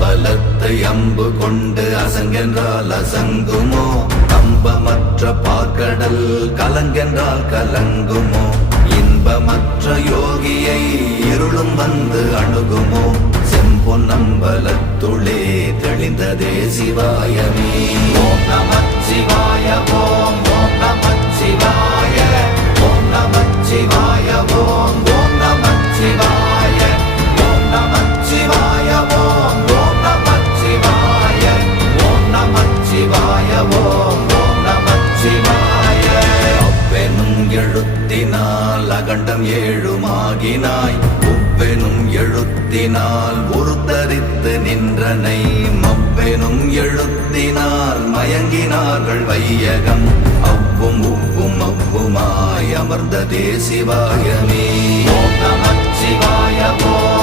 அம்பலத்தை அம்பு கொண்டு அசங்கென்றால் அசங்குமோ? கம்பமற்ற பார்க்கடல் கலங்கென்றால் கலங்குமோ? இன்பமற்ற யோகியை இருளும் வந்து அணுகுமோ? செம்பொன்னம்பலத்துளே தெளிந்ததே சிவாயமே. ஓம் நமச்சிவாய ஓம் ஓம் நமச்சிவாய ஓம் நமச்சிவாய ஓம் ஓம் நமச்சிவாய ஓம் நமச்சிவாய ஓம் ஓம் நமச்சிவாய ஓம் நமச்சிவாய ஓம் ஓம் நமச்சிவாய. அவ்வெனும் எழுத்தினால் அகண்டம் ஏழுமாகினாய், உவ்வெனும் எழுத்தினால் உருத்தரித்து நின்றனை, மவ்வெனும் எழுத்தினால் மயங்கினார்கள் வையகம், அவ்வும் உவ்வும் அவ்வுமாய் அமர்ந்ததே சிவாயமே. ஓம் நமச்சிவாய ஓம்